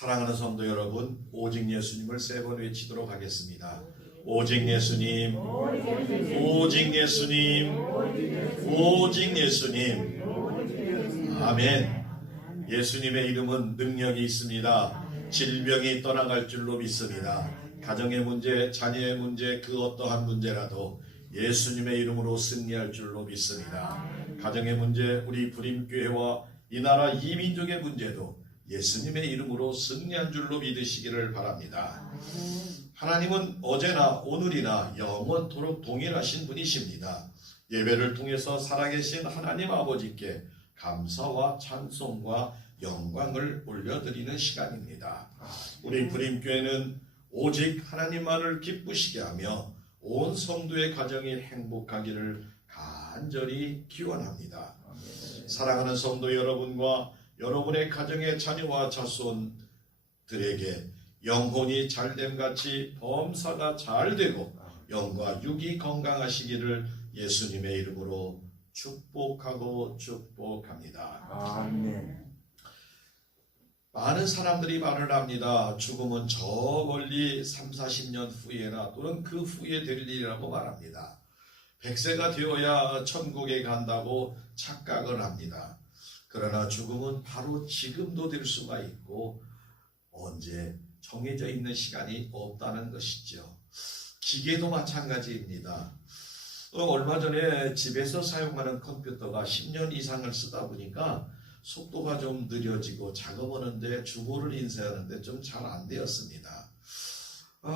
사랑하는 성도 여러분, 오직 예수님을 세 번 외치도록 하겠습니다. 오직 예수님, 오직 예수님, 오직 예수님. 아멘. 예수님의 이름은 능력이 있습니다. 질병이 떠나갈 줄로 믿습니다. 가정의 문제, 자녀의 문제, 그 어떠한 문제라도 예수님의 이름으로 승리할 줄로 믿습니다. 가정의 문제, 우리 불임교회와 이 나라 이민족의 문제도 예수님의 이름으로 승리한 줄로 믿으시기를 바랍니다. 하나님은 어제나 오늘이나 영원토록 동일하신 분이십니다. 예배를 통해서 살아계신 하나님 아버지께 감사와 찬송과 영광을 올려드리는 시간입니다. 우리 불임교회는 오직 하나님만을 기쁘시게 하며 온 성도의 가정이 행복하기를 간절히 기원합니다. 사랑하는 성도 여러분과 여러분의 가정의 자녀와 자손들에게 영혼이 잘됨같이 범사가 잘되고 영과 육이 건강하시기를 예수님의 이름으로 축복하고 축복합니다. 아멘. 많은 사람들이 말을 합니다. 죽음은 저 멀리 30-40년 후에나 또는 그 후에 될 일이라고 말합니다. 100세가 되어야 천국에 간다고 착각을 합니다. 그러나 죽음은 바로 지금도 될 수가 있고 언제 정해져 있는 시간이 없다는 것이죠. 기계도 마찬가지입니다. 얼마 전에 집에서 사용하는 컴퓨터가 10년 이상을 쓰다 보니까 속도가 좀 느려지고 작업하는데 주보를 인쇄하는데 좀 잘 안 되었습니다.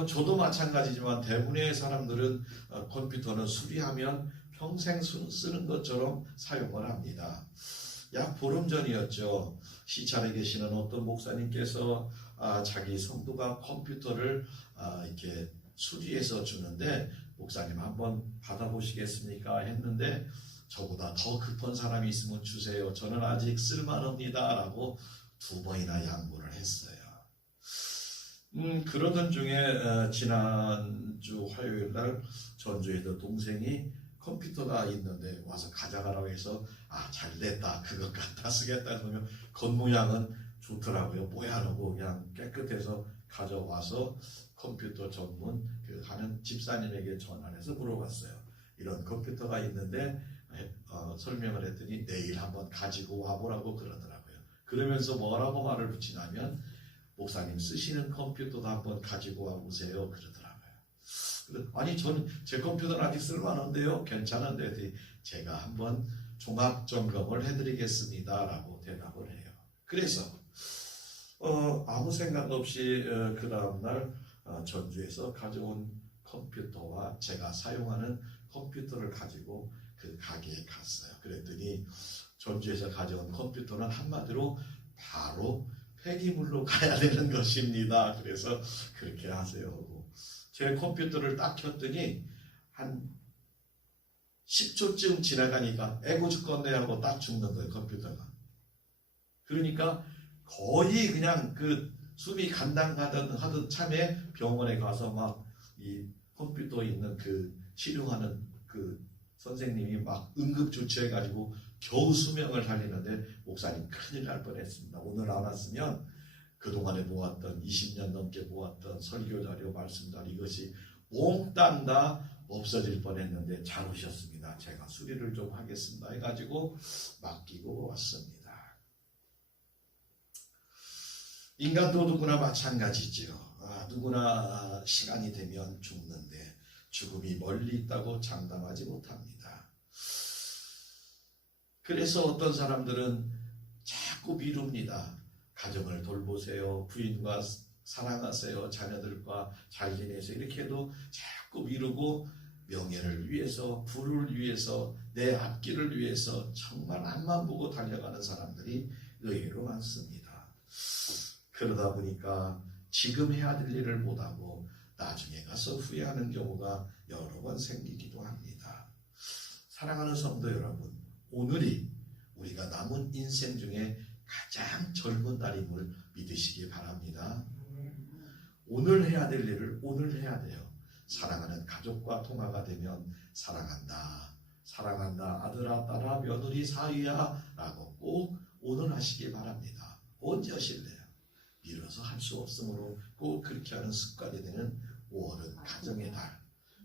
저도 마찬가지지만 대부분의 사람들은 컴퓨터는 수리하면 평생 쓰는 것처럼 사용을 합니다. 약 보름 전이었죠. 시찰에 계시는 어떤 목사님께서 자기 성도가 컴퓨터를 이렇게 수리해서 주는데 목사님 한번 받아보시겠습니까? 했는데 저보다 더 급한 사람이 있으면 주세요. 저는 아직 쓸만합니다. 라고 2번이나 양보를 했어요. 그러던 중에 지난주 화요일 날 전주에도 동생이 컴퓨터가 있는데 와서 가져가라고 해서 잘됐다. 그것 갖다 쓰겠다. 그러면 겉모양은 좋더라고요. 뽀얗고 그냥 깨끗해서 가져와서 컴퓨터 전문 하는 집사님에게 전화를 해서 물어봤어요. 이런 컴퓨터가 있는데 설명을 했더니 내일 한번 가지고 와보라고 그러더라고요. 그러면서 뭐라고 말을 붙이냐면 목사님 쓰시는 컴퓨터도 한번 가지고 와보세요 그러더라고요. 아니 저는 제 컴퓨터는 아직 쓸만한데요. 괜찮은데 제가 한번 종합점검을 해드리겠습니다 라고 대답을 해요. 그래서 아무 생각 없이 그 다음날 전주에서 가져온 컴퓨터와 제가 사용하는 컴퓨터를 가지고 그 가게에 갔어요. 그랬더니 전주에서 가져온 컴퓨터는 한마디로 바로 폐기물로 가야 되는 것입니다. 그래서 그렇게 하세요. 제 컴퓨터를 딱 켰더니 한 10초쯤 지나가니까 에고 죽겠네 하고 딱 죽는 거예요. 컴퓨터가. 그러니까 거의 그냥 그 숨이 간당하던 참에 병원에 가서 막 이 컴퓨터 있는 그 치료하는 그 선생님이 막 응급 조치해가지고 겨우 수명을 살리는데 목사님 큰일 날 뻔했습니다. 오늘 안 왔으면 그동안에 모았던 20년 넘게 모았던 설교 자료, 말씀 자료 이것이 몽땅 다 없어질 뻔했는데 잘 오셨습니다. 제가 수리를 좀 하겠습니다 해가지고 맡기고 왔습니다. 인간도 누구나 마찬가지죠. 누구나 시간이 되면 죽는데 죽음이 멀리 있다고 장담하지 못합니다. 그래서 어떤 사람들은 자꾸 미룹니다. 가정을 돌보세요. 부인과 사랑하세요. 자녀들과 잘 지내세요. 이렇게 해도 자꾸 미루고 명예를 위해서, 부를 위해서, 내 앞길을 위해서 정말 앞만 보고 달려가는 사람들이 의외로 많습니다. 그러다 보니까 지금 해야 될 일을 못하고 나중에 가서 후회하는 경우가 여러 번 생기기도 합니다. 사랑하는 성도 여러분, 오늘이 우리가 남은 인생 중에 가장 젊은 날임을 믿으시기 바랍니다. 오늘 해야 될 일을 오늘 해야 돼요. 사랑하는 가족과 통화가 되면 사랑한다, 사랑한다, 아들아, 딸아, 며느리, 사위야 라고 꼭 오늘 하시기 바랍니다. 언제 하실래요? 미뤄서 할 수 없으므로 꼭 그렇게 하는 습관이 되는 5월은 가정의 달.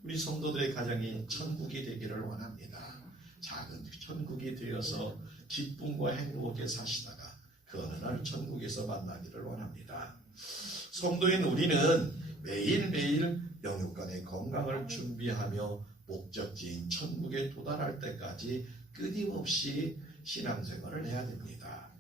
우리 성도들의 가정이 천국이 되기를 원합니다. 작은 천국이 되어서 기쁨과 행복에 사시다가 그 어느 날 천국에서 만나기를 원합니다. 성도인 우리는 매일매일 영육간의 건강을 준비하며 목적지인 천국에 도달할 때까지 끊임없이 신앙생활을 해야 됩니다.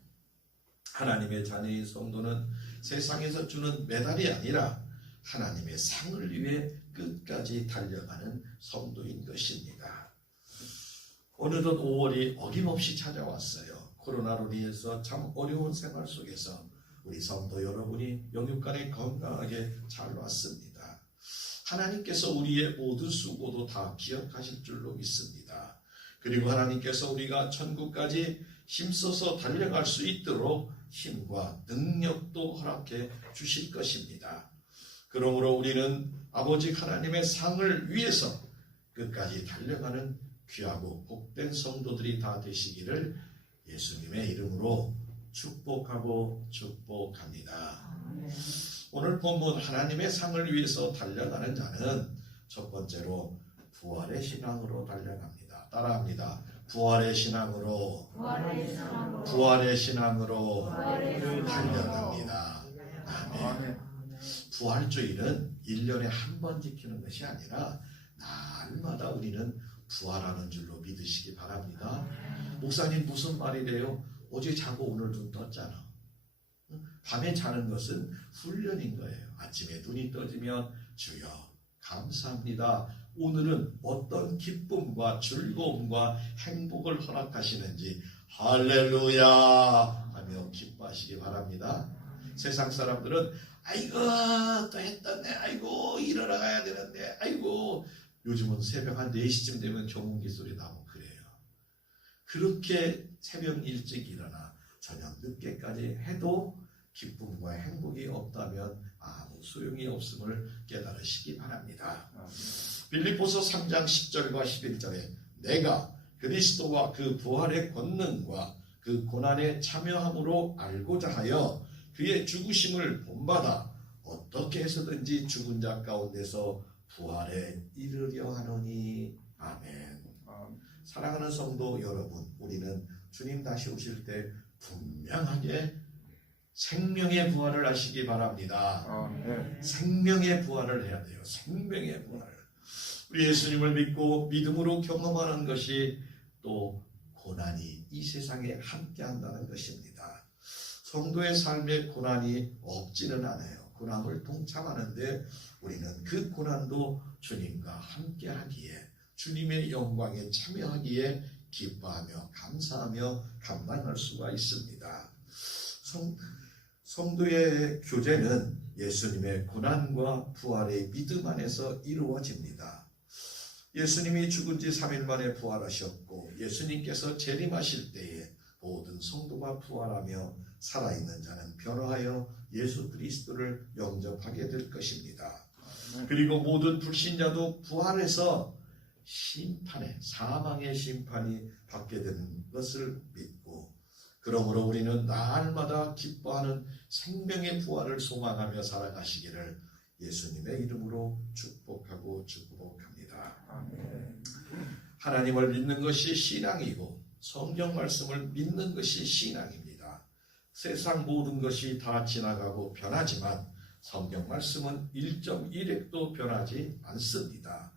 하나님의 자녀인 성도는 세상에서 주는 메달이 아니라 하나님의 상을 위해 끝까지 달려가는 성도인 것입니다. 어느덧 5월이 어김없이 찾아왔어요. 코로나로 인해서 참 어려운 생활 속에서 우리 성도 여러분이 영육간에 건강하게 잘 왔습니다. 하나님께서 우리의 모든 수고도 다 기억하실 줄로 믿습니다. 그리고 하나님께서 우리가 천국까지 힘써서 달려갈 수 있도록 힘과 능력도 허락해 주실 것입니다. 그러므로 우리는 아버지 하나님의 상을 위해서 끝까지 달려가는 귀하고 복된 성도들이 다 되시기를 예수님의 이름으로 축복하고 축복합니다. 오늘 본문 하나님의 상을 위해서 달려가는 자는 첫 번째로 부활의 신앙으로 달려갑니다. 따라합니다. 부활의 신앙으로 달려갑니다. 아멘. 부활주일은 1년에 한 번 지키는 것이 아니라 날마다 우리는 부활하는 줄로 믿으시기 바랍니다. 목사님 무슨 말이래요? 어제 자고 오늘 눈 떴잖아. 밤에 자는 것은 훈련인 거예요. 아침에 눈이 떠지면 주여 감사합니다. 오늘은 어떤 기쁨과 즐거움과 행복을 허락하시는지 할렐루야 하며 기뻐하시기 바랍니다. 세상 사람들은 아이고 또 했다네, 아이고 일어나가야 되는데, 아이고 요즘은 새벽 한 4시쯤 되면 경운기 소리 나고 그래요. 그렇게 새벽 일찍 일어나 저녁 늦게까지 해도 기쁨과 행복이 없다면 아무 소용이 없음을 깨달으시기 바랍니다. 빌립보서 3장 10절과 11절에 내가 그리스도와 그 부활의 권능과 그 고난에 참여함으로 알고자 하여 그의 죽으심을 본받아 어떻게 해서든지 죽은 자 가운데서 부활에 이르려 하노니. 아멘. 사랑하는 성도 여러분, 우리는 주님 다시 오실 때 분명하게 생명의 부활을 하시기 바랍니다. 생명의 부활을 해야 돼요. 생명의 부활. 우리 예수님을 믿고 믿음으로 경험하는 것이 또 고난이 이 세상에 함께한다는 것입니다. 성도의 삶에 고난이 없지는 않아요. 고난을 동참하는데 우리는 그 고난도 주님과 함께하기에, 주님의 영광에 참여하기에 기뻐하며 감사하며 감당할 수가 있습니다. 성도의 교제는 예수님의 고난과 부활의 믿음 안에서 이루어집니다. 예수님이 죽은 지 3일 만에 부활하셨고 예수님께서 재림하실 때에 모든 성도가 부활하며 살아있는 자는 변화하여 예수 그리스도를 영접하게 될 것입니다. 그리고 모든 불신자도 부활해서 심판의, 사망의 심판이 받게 되는 것을 믿고, 그러므로 우리는 날마다 기뻐하는 생명의 부활을 소망하며 살아가시기를 예수님의 이름으로 축복하고 축복합니다. 하나님을 믿는 것이 신앙이고 성경 말씀을 믿는 것이 신앙입니다. 세상 모든 것이 다 지나가고 변하지만 성경 말씀은 1.1획도 변하지 않습니다.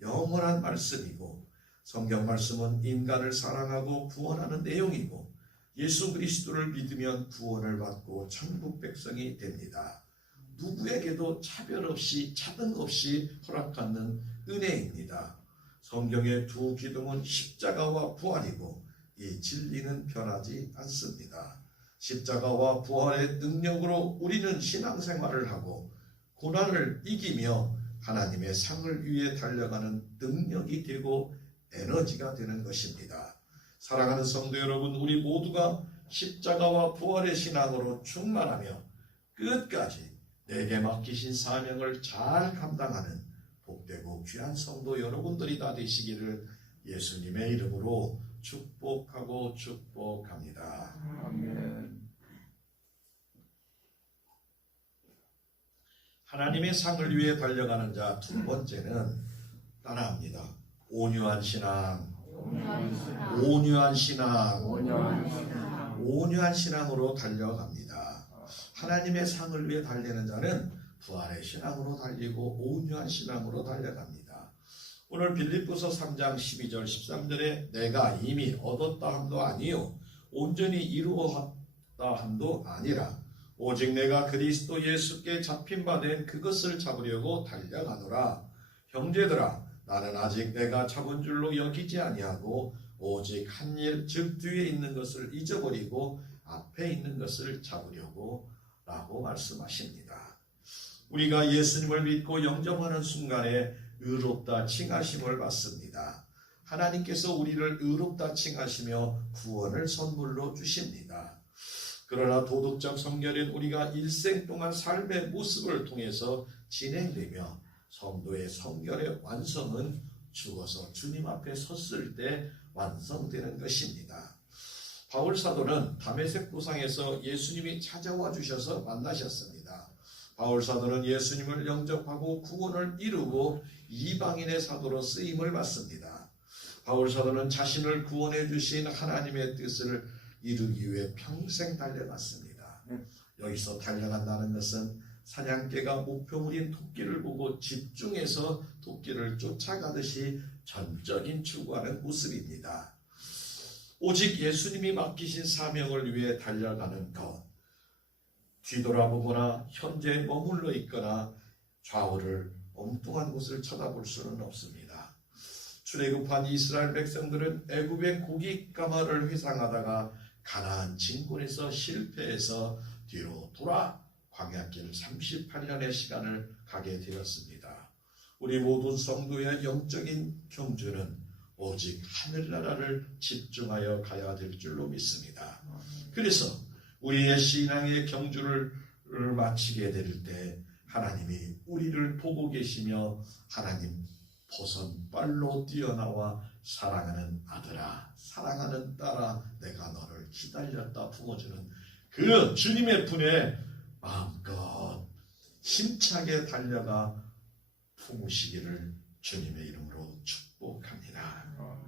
영원한 말씀이고 성경 말씀은 인간을 사랑하고 구원하는 내용이고 예수 그리스도를 믿으면 구원을 받고 천국 백성이 됩니다. 누구에게도 차별 없이 차등 없이 허락하는 은혜입니다. 성경의 두 기둥은 십자가와 부활이고 이 진리는 변하지 않습니다. 십자가와 부활의 능력으로 우리는 신앙생활을 하고 고난을 이기며 하나님의 상을 위해 달려가는 능력이 되고 에너지가 되는 것입니다. 사랑하는 성도 여러분, 우리 모두가 십자가와 부활의 신앙으로 충만하며 끝까지 내게 맡기신 사명을 잘 감당하는 복되고 귀한 성도 여러분들이 다 되시기를 예수님의 이름으로 축복하고 축복합니다. 아멘. 하나님의 상을 위해 달려가는 자 두 번째는 따라합니다. 온유한 신앙. 온유한 신앙. 온유한 신앙으로 달려갑니다. 하나님의 상을 위해 달리는 자는 부활의 신앙으로 달리고 온유한 신앙으로 달려갑니다. 오늘 빌립보서 3장 12절 13절에 내가 이미 얻었다 함도 아니요 온전히 이루었다 함도 아니라 오직 내가 그리스도 예수께 잡힌 바 된 그것을 잡으려고 달려가노라. 형제들아 나는 아직 내가 잡은 줄로 여기지 아니하고 오직 한 일 즉 뒤에 있는 것을 잊어버리고 앞에 있는 것을 잡으려고 라고 말씀하십니다. 우리가 예수님을 믿고 영접하는 순간에 의롭다 칭하심을 받습니다. 하나님께서 우리를 의롭다 칭하시며 구원을 선물로 주십니다. 그러나 도덕적 성결은 우리가 일생 동안 삶의 모습을 통해서 진행되며 성도의 성결의 완성은 죽어서 주님 앞에 섰을 때 완성되는 것입니다. 바울 사도는 다메섹 도상에서 예수님이 찾아와 주셔서 만나셨습니다. 바울 사도는 예수님을 영접하고 구원을 이루고 이방인의 사도로 쓰임을 받습니다. 바울 사도는 자신을 구원해 주신 하나님의 뜻을 이루기 위해 평생 달려갔습니다. 여기서 달려간다는 것은 사냥개가 목표물인 토끼를 보고 집중해서 토끼를 쫓아가듯이 전적인 추구하는 모습입니다. 오직 예수님이 맡기신 사명을 위해 달려가는 것, 뒤돌아보거나 현재에 머물러 있거나 좌우를 엉뚱한 곳을 쳐다볼 수는 없습니다. 출애굽한 이스라엘 백성들은 애굽의 고기 가마를 회상하다가 가나안 진군에서 실패해서 뒤로 돌아 광야길 38년의 시간을 가게 되었습니다. 우리 모든 성도의 영적인 경주는 오직 하늘나라를 집중하여 가야 될 줄로 믿습니다. 그래서 우리의 신앙의 경주를 마치게 될 때 하나님이 우리를 보고 계시며 하나님 보선발로 뛰어나와 사랑하는 아들아 사랑하는 딸아 내가 너를 기다렸다 품어주는 그 주님의 분에 마음껏 힘차게 달려가 품으시기를 주님의 이름으로 축복합니다.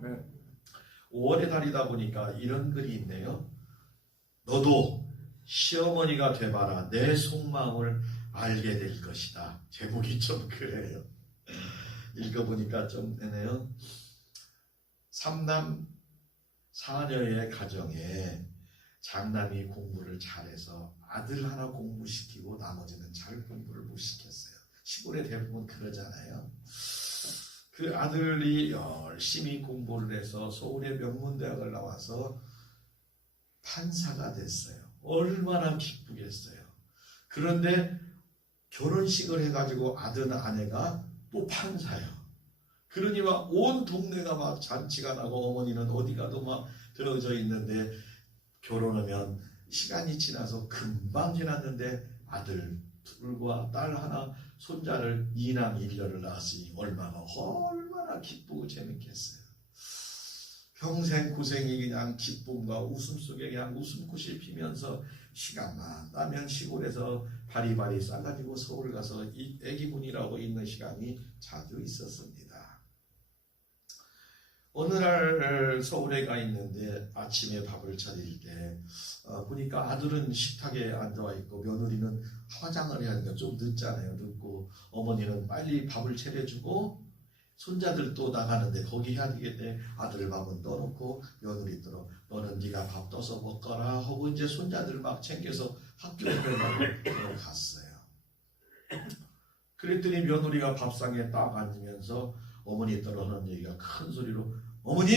5월의 달이다 보니까 이런 글이 있네요. 너도 시어머니가 돼봐라 내 속마음을 알게 될 것이다. 제목이 좀 그래요. 읽어보니까 좀 되네요. 3남 4녀의 가정에 장남이 공부를 잘해서 아들 하나 공부시키고 나머지는 잘 공부를 못 시켰어요. 시골에 대부분 그러잖아요. 그 아들이 열심히 공부를 해서 서울의 명문대학을 나와서 판사가 됐어요. 얼마나 기쁘겠어요. 그런데 결혼식을 해가지고 아들 아내가 또 판사예요. 그러니 막 온 동네가 막 잔치가 나고 어머니는 어디 가도 막 들어져 있는데 결혼하면 시간이 지나서 금방 지났는데 아들 둘과 딸 하나 손자를 이남 일녀를 낳았으니 얼마나 기쁘고 재밌겠어요. 평생 고생이 그냥 기쁨과 웃음 속에 그냥 웃음꽃이 피면서 시간만 나면 시골에서 바리바리 싸가지고 서울 가서 애기분이라고 있는 시간이 자주 있었습니다. 어느 날 서울에 가 있는데 아침에 밥을 차릴 때 보니까 아들은 식탁에 앉아 있고 며느리는 화장을 해야 하니까 좀 늦잖아요. 늦고 어머니는 빨리 밥을 차려주고 손자들도 나가는데 거기 해야 되겠대. 아들 밥은 떠놓고 며느리 떠러 너는 네가 밥 떠서 먹거라 하고 이제 손자들 막 챙겨서 학교를 갔어요. 그랬더니 며느리가 밥상에 딱 앉으면서 어머니 떠러 하는 얘기가 큰 소리로 어머니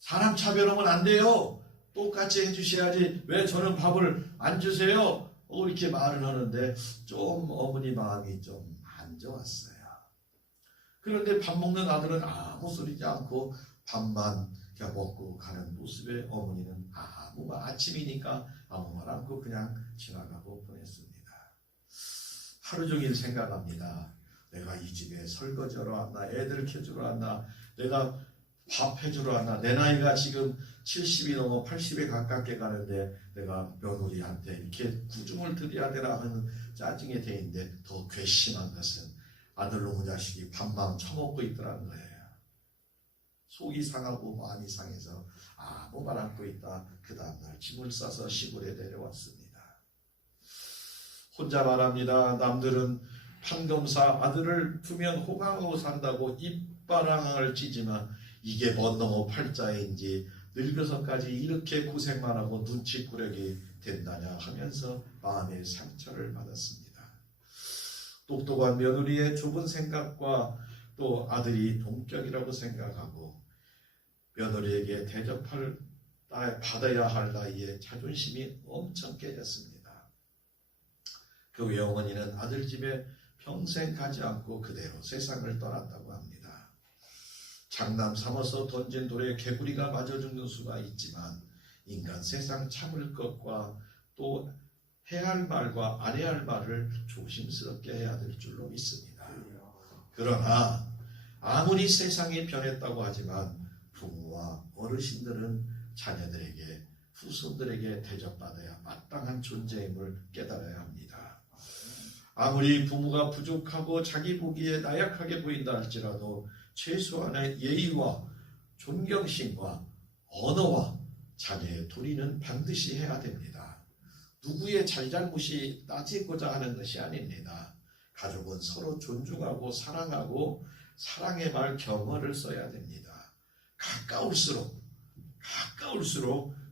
사람 차별하면 안 돼요. 똑같이 해주셔야지 왜 저는 밥을 안 주세요? 이렇게 말을 하는데 좀 어머니 마음이 좀 안 좋았어요. 그런데 밥 먹는 아들은 아무 소리지 않고 밥만 그냥 먹고 가는 모습에 어머니는 아침이니까 아무 말 않고 그냥 지나가고 보냈습니다. 하루 종일 생각합니다. 내가 이 집에 설거지하러 왔나 애들 켜주러 왔나 내가 밥 해주러 왔나? 내 나이가 지금 70이 넘어 80에 가깝게 가는데 내가 며느리한테 이렇게 구중을 드려야 되나 하는 짜증이 되는데 더 괘씸한 것은 아들놈의 자식이 밥만 처먹고 있더라는 거예요. 속이 상하고 마음이 상해서 아무 말 않고 있다. 그 다음날 짐을 싸서 시골에 내려왔습니다. 혼자 말합니다. 남들은 판검사 아들을 두면 호강하고 산다고 입바랑을 찌지만 이게 뭔 놈의 팔자인지 늙어서까지 이렇게 고생만 하고 눈치꾸러기 된다냐 하면서 마음의 상처를 받았습니다. 똑똑한 며느리의 좁은 생각과 또 아들이 동격이라고 생각하고 며느리에게 대접을 받아야 할 나이에 자존심이 엄청 깨졌습니다. 그 외어머니는 아들 집에 평생 가지 않고 그대로 세상을 떠났다고 합니다. 장남 삼아서 던진 돌에 개구리가 맞아 죽는 수가 있지만 인간 세상 참을 것과 또 해야 할 말과 안 해야 할 말을 조심스럽게 해야 될 줄로 믿습니다. 그러나 아무리 세상이 변했다고 하지만 부모와 어르신들은 자녀들에게 후손들에게 대접받아야 마땅한 존재임을 깨달아야 합니다. 아무리 부모가 부족하고 자기 보기에 나약하게 보인다 할지라도 최소한의 예의와 존경심과 언어와 자녀의 도리는 반드시 해야 됩니다. 누구의 잘잘못이 따지고자 하는 것이 아닙니다. 가족은 서로 존중하고 사랑하고 사랑의 말 경어를 써야 됩니다. 가까울수록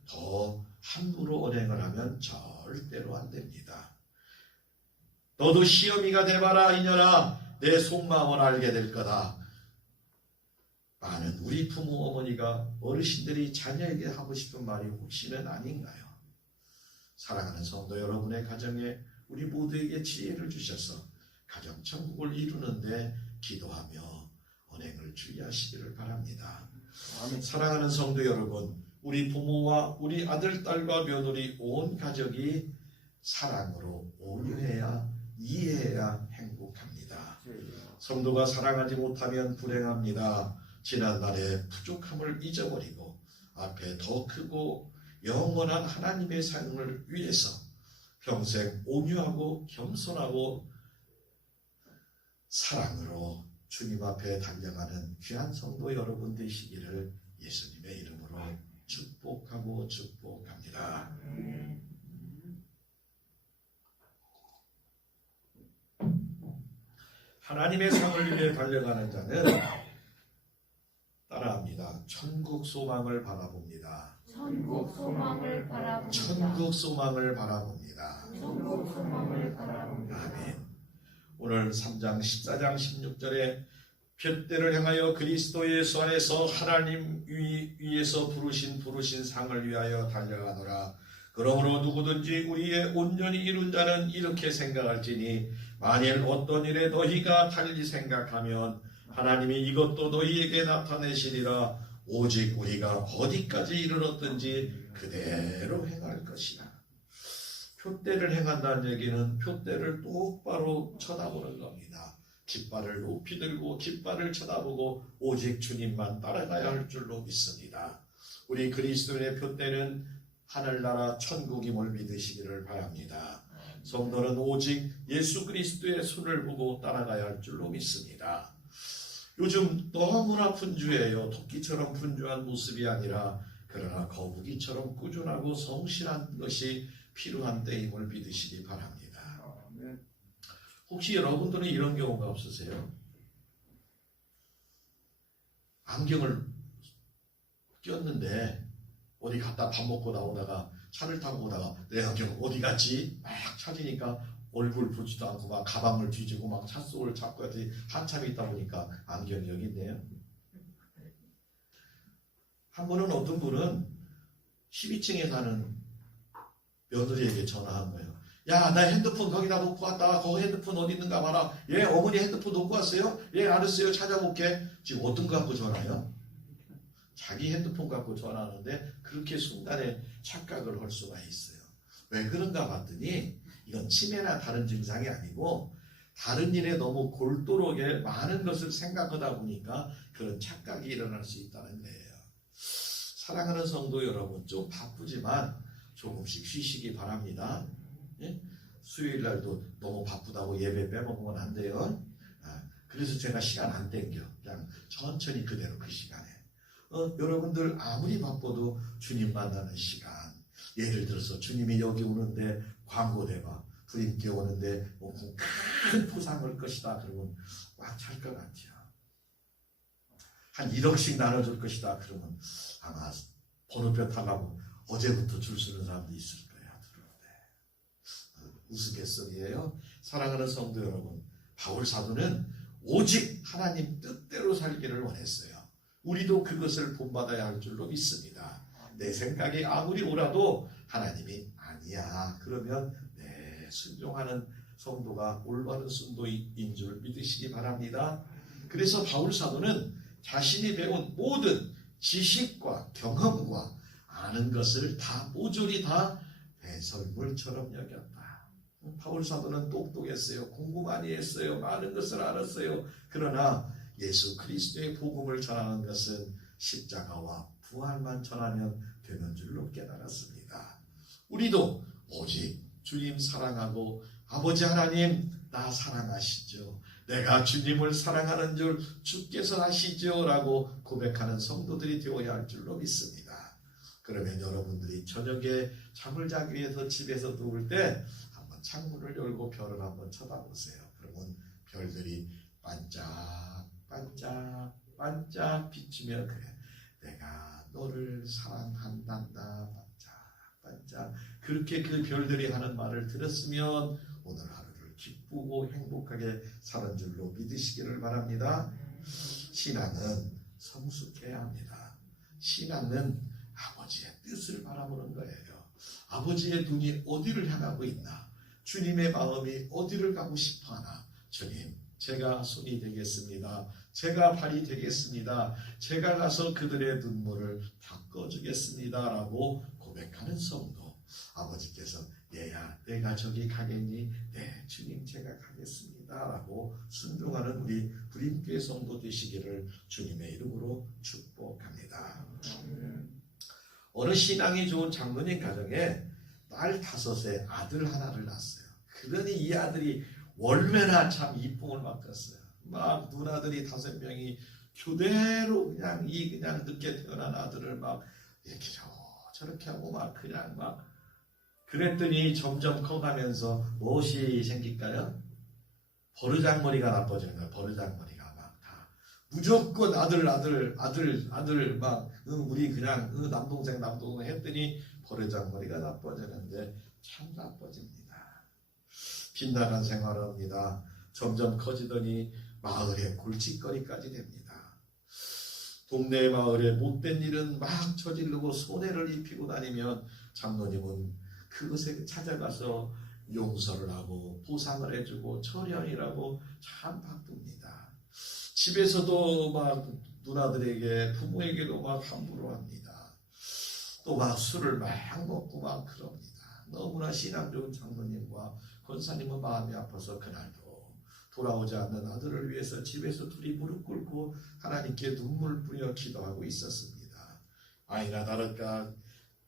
더 함부로 언행을 하면 절대로 안 됩니다. 너도 시어미가 돼봐라 이년아 내 속마음을 알게 될 거다. 많은 우리 부모 어머니가 어르신들이 자녀에게 하고 싶은 말이 혹시는 아닌가요? 사랑하는 성도 여러분의 가정에 우리 모두에게 지혜를 주셔서 가정 천국을 이루는데 기도하며 언행을 주의하시기를 바랍니다. 사랑하는 성도 여러분, 우리 부모와 우리 아들, 딸과 며느리 온 가족이 사랑으로 온유해야 이해해야 행복합니다. 성도가 사랑하지 못하면 불행합니다. 지난날의 부족함을 잊어버리고 앞에 더 크고 영원한 하나님의 삶을 위해서 평생 온유하고 겸손하고 사랑으로 주님 앞에 달려가는 귀한 성도 여러분 되시기를 예수님의 이름으로 축복하고 축복합니다. 하나님의 상을 위해 달려가는 자는 따라합니다. 천국 소망을 바라봅니다. 천국 소망을 바라봅니다. 천국 소망을 바라봅니다. 천국 소망을 바라봅니다. 아멘. 오늘 3장 14장 16절에 푯대를 향하여 그리스도 예수 안에서 하나님 위에서 부르신 상을 위하여 달려가노라. 그러므로 누구든지 우리의 온전히 이룬 자는 이렇게 생각할지니 만일 어떤 일에 너희가 달리 생각하면 하나님이 이것도 너희에게 나타내시리라. 오직 우리가 어디까지 이르렀든지 그대로 행할 것이라. 푯대를 행한다는 얘기는 푯대를 똑바로 쳐다보는 겁니다. 깃발을 높이 들고 깃발을 쳐다보고 오직 주님만 따라가야 할 줄로 믿습니다. 우리 그리스도인의 푯대는 하늘나라 천국임을 믿으시기를 바랍니다. 성도는 오직 예수 그리스도의 손을 보고 따라가야 할 줄로 믿습니다. 요즘 너무나 분주해요. 토끼처럼 분주한 모습이 아니라 그러나 거북이처럼 꾸준하고 성실한 것이 필요한 때임을 믿으시기 바랍니다. 혹시 여러분들은 이런 경우가 없으세요? 안경을 꼈는데 어디 갔다 밥 먹고 나오다가 차를 타고 오다가 내 안경 어디 갔지? 막 찾으니까 얼굴 보지도 않고 막 가방을 뒤지고 막 차 속을 찾고 하더니 한참 있다 보니까 안경이 여기 있네요. 한 번은 어떤 분은 12층에 사는 며느리에게 전화한 거예요. 야, 나 핸드폰 거기다 놓고 왔다. 거기 핸드폰 어디 있는가 봐라. 예, 어머니 핸드폰 놓고 왔어요? 예, 알았어요. 찾아볼게. 지금 어떤 거 갖고 전화해요? 자기 핸드폰 갖고 전화하는데 그렇게 순간에 착각을 할 수가 있어요. 왜 그런가 봤더니 이건 치매나 다른 증상이 아니고 다른 일에 너무 골똘하게 많은 것을 생각하다 보니까 그런 착각이 일어날 수 있다는 거예요. 사랑하는 성도 여러분, 좀 바쁘지만 조금씩 쉬시기 바랍니다. 예? 수요일 날도 너무 바쁘다고 예배 빼먹으면 안 돼요. 그래서 제가 시간 안 땡겨. 그냥 천천히 그대로 그 시간에. 여러분들 아무리 바빠도 주님 만나는 시간. 예를 들어서 주님이 여기 오는데 광고 대박. 부인께 오는데 큰 포상 올 것이다. 그러면 꽉 찰 것 같아요. 한 1억씩 나눠줄 것이다. 그러면 아마 번호표 타려고 어제부터 줄 서는 사람도 있을 거예요. 들어오는데. 우스갯소리예요. 사랑하는 성도 여러분, 바울 사도는 오직 하나님 뜻대로 살기를 원했어요. 우리도 그것을 본받아야 할 줄로 믿습니다. 내 생각이 아무리 옳아도 하나님이 아니야. 그러면 순종하는 성도가 올바른 순도인 줄 믿으시기 바랍니다. 그래서 바울 사도는 자신이 배운 모든 지식과 경험과 아는 것을 다 모조리 다 배설물처럼 여겼다. 바울 사도는 똑똑했어요. 공부 많이 했어요. 많은 것을 알았어요. 그러나 예수 그리스도의 복음을 전하는 것은 십자가와 부활만 전하면 되는 줄로 깨달았습니다. 우리도 오직 주님 사랑하고 아버지 하나님 나 사랑하시죠. 내가 주님을 사랑하는 줄 주께서 아시죠. 라고 고백하는 성도들이 되어야 할 줄로 믿습니다. 그러면 여러분들이 저녁에 잠을 자기 위해서 집에서 누울 때 한번 창문을 열고 별을 한번 쳐다보세요. 그러면 별들이 반짝 비추며 그래 내가 너를 사랑한단다. 반짝 그렇게 그 별들이 하는 말을 들었으면 오늘 하루를 기쁘고 행복하게 사는 줄로 믿으시기를 바랍니다. 신앙은 성숙해야 합니다. 신앙은 아버지의 뜻을 바라보는 거예요. 아버지의 눈이 어디를 향하고 있나? 주님의 마음이 어디를 가고 싶어 하나? 주님, 제가 손이 되겠습니다. 제가 발이 되겠습니다. 제가 가서 그들의 눈물을 닦아주겠습니다. 라고 고백하는 성도. 아버지께서 얘야 내가 저기 가겠니? 네 주님 제가 가겠습니다. 라고 순종하는 우리 부림교회 성도 되시기를 주님의 이름으로 축복합니다. 어느 신앙이 좋은 장로님 가정에 딸 5에 아들 하나를 낳았어요. 그러니 이 아들이 월매나 참 이쁨을 받았어요. 막 누나들이 5명이 교대로 그냥 늦게 태어난 아들을 막 이렇게 저렇게 하고 막 그냥 막 그랬더니 점점 커가면서 무엇이 생길까요? 버르장머리가 나빠지는 거예요. 버르장머리가 막 다 무조건 아들 막 우리 그냥 남동생 했더니 버르장머리가 나빠지는데 참 나빠집니다. 빗나간 생활을 합니다. 점점 커지더니 마을에 골칫거리까지 됩니다. 동네 마을에 못된 일은 막 저지르고 손해를 입히고 다니면 장로님은 그것에 찾아가서 용서를 하고 보상을 해주고 처리하라고 참 바쁩니다. 집에서도 막 누나들에게 부모에게도 막 함부로 합니다. 또 막 술을 막 먹고 막 그럽니다. 너무나 신앙 좋은 장로님과 권사님은 마음이 아파서 그날도 돌아오지 않는 아들을 위해서 집에서 둘이 무릎 꿇고 하나님께 눈물 뿌려 기도하고 있었습니다. 아니나 다를까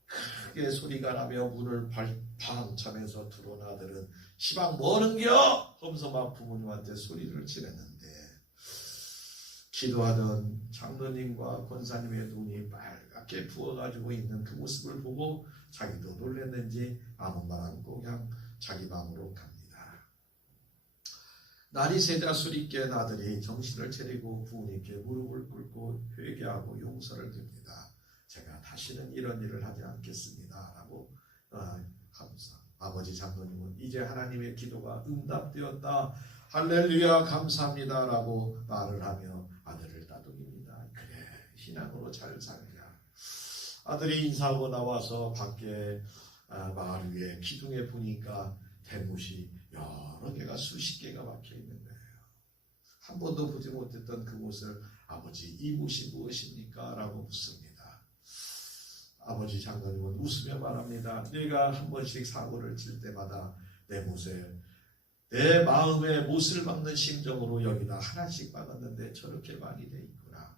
크게 소리가 나며 문을 팡 차면서 들어온 아들은 시방 뭐하는겨? 하면서 막 부모님한테 소리를 지르는데 기도하던 장로님과 권사님의 눈이 빨갛게 부어가지고 있는 그 모습을 보고 자기도 놀랐는지 아무 말 않고 그냥 자기 방으로 갑니다. 날이 새자 술이 깬 아들이 정신을 차리고 부모님께 무릎을 꿇고 회개하고 용서를 듭니다. 제가 다시는 이런 일을 하지 않겠습니다. 라고 하면서 아버지 장로님은 이제 하나님의 기도가 응답되었다. 할렐루야 감사합니다. 라고 말을 하며 아들을 따돌립니다. 그래 신앙으로 잘 살자. 아들이 인사하고 나와서 밖에 마을 위에 기둥에 보니까 대못이 여러 개가 수십 개가 박혀 있는 거예요. 한 번도 보지 못했던 그 못을 아버지 이 못이 무엇입니까? 라고 묻습니다. 아버지 장로님은 웃으며 말합니다. 내가 한 번씩 사고를 칠 때마다 내 못에 내 마음에 못을 박는 심정으로 여기다 하나씩 박았는데 저렇게 많이 돼 있구나.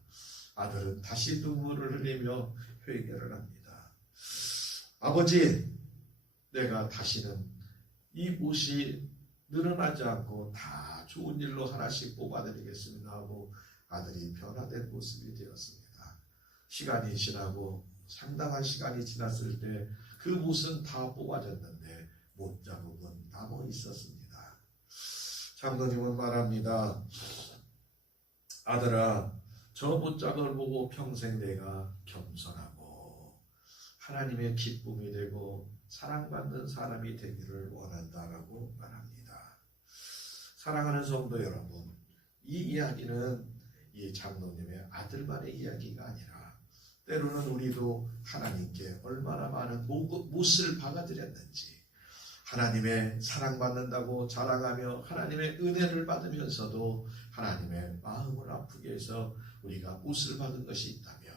아들은 다시 눈물을 흘리며 회개를 합니다. 아버지, 내가 다시는 이 못이 늘어나지 않고 다 좋은 일로 하나씩 뽑아드리겠습니다 하고 아들이 변화된 모습이 되었습니다. 시간이 지나고 상당한 시간이 지났을 때 그 못은 다 뽑아졌는데 못 자국은 남아 있었습니다. 장로님은 말합니다. 아들아, 저 못자국을 보고 평생 내가 겸손하고 하나님의 기쁨이 되고 사랑받는 사람이 되기를 원한다라고 말합니다. 사랑하는 성도 여러분, 이 이야기는 이 장로님의 아들만의 이야기가 아니라 때로는 우리도 하나님께 얼마나 많은 못을 박아드렸는지, 하나님의 사랑받는다고 자랑하며 하나님의 은혜를 받으면서도 하나님의 마음을 아프게 해서 우리가 못을 박은 것이 있다면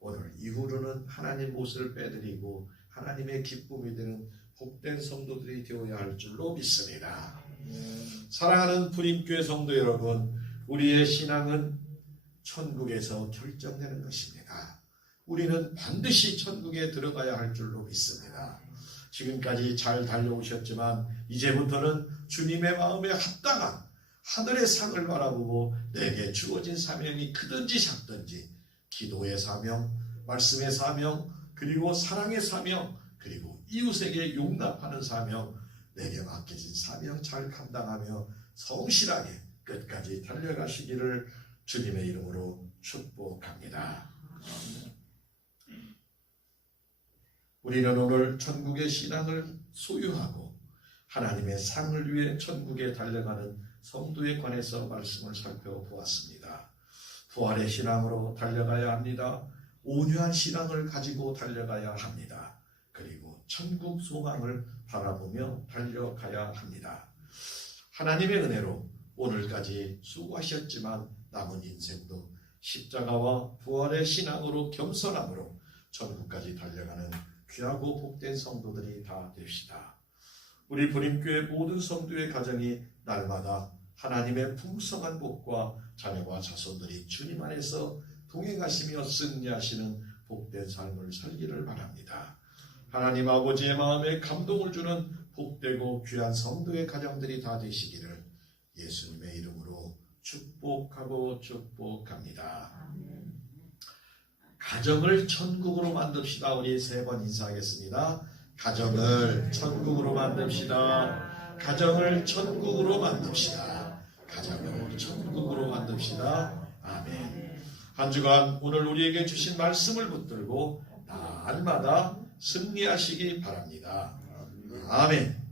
오늘 이후로는 하나님 못을 빼드리고 하나님의 기쁨이 되는 복된 성도들이 되어야 할 줄로 믿습니다. 사랑하는 부림교회 성도 여러분, 우리의 신앙은 천국에서 결정되는 것입니다. 우리는 반드시 천국에 들어가야 할 줄로 믿습니다. 지금까지 잘 달려오셨지만 이제부터는 주님의 마음에 합당한 하늘의 상을 바라보고 내게 주어진 사명이 크든지 작든지 기도의 사명, 말씀의 사명, 그리고 사랑의 사명, 그리고 이웃에게 용납하는 사명, 내게 맡겨진 사명 잘 감당하며 성실하게 끝까지 달려가시기를 주님의 이름으로 축복합니다. 우리는 오늘 천국의 신앙을 소유하고 하나님의 상을 위해 천국에 달려가는 성도에 관해서 말씀을 살펴보았습니다. 부활의 신앙으로 달려가야 합니다. 온유한 신앙을 가지고 달려가야 합니다. 그리고 천국 소망을 바라보며 달려가야 합니다. 하나님의 은혜로 오늘까지 수고하셨지만 남은 인생도 십자가와 부활의 신앙으로 겸손함으로 천국까지 달려가는 귀하고 복된 성도들이 다 됩시다. 우리 부림교회 모든 성도의 가정이 날마다 하나님의 풍성한 복과 자녀와 자손들이 주님 안에서 동행하시며 승리하시는 복된 삶을 살기를 바랍니다. 하나님 아버지의 마음에 감동을 주는 복되고 귀한 성도의 가정들이 다 되시기를 예수님의 이름으로 축복하고 축복합니다. 가정을 천국으로 만듭시다. 우리 3번 인사하겠습니다. 가정을 천국으로 만듭시다. 가정을 천국으로 만듭시다. 가정을 천국으로 만듭시다. 아멘. 한 주간 오늘 우리에게 주신 말씀을 붙들고 날마다 승리하시기 바랍니다. 아멘.